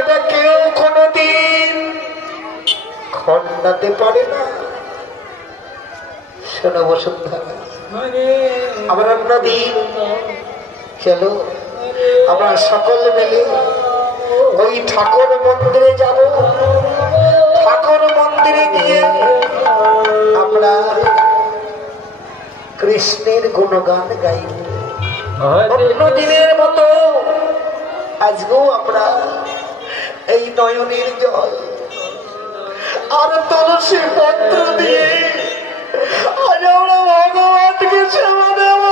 এটা কেউ কোনোদিন খণ্ডাতে পারে না। শোনো বসুন্ধরা, আবার অন্যদিন চলো আমরা সকল মিলে ওই ঠাকুর মন্দিরে যাব। ঠাকুর মন্দিরে গিয়ে আমরা কৃষ্ণের গুণগান গাইব। অন্য দিনের মতো আজকেও আমরা এই নয়নের জল আর তুলসী পত্র দিয়ে আজ আমরা ভগবানকে সেবা দেব।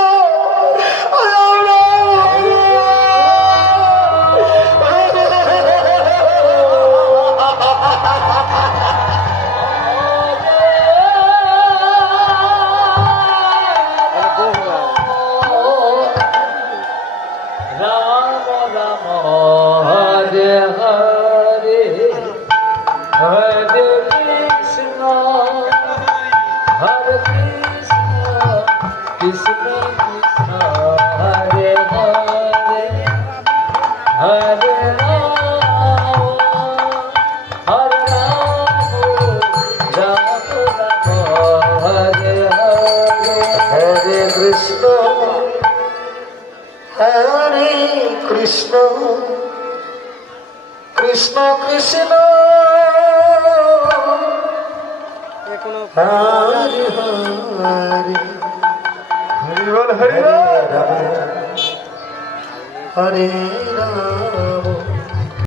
কৃষ্ণ কৃষ্ণ কৃষ্ণ হরে হরে হরে রাম হরে রাম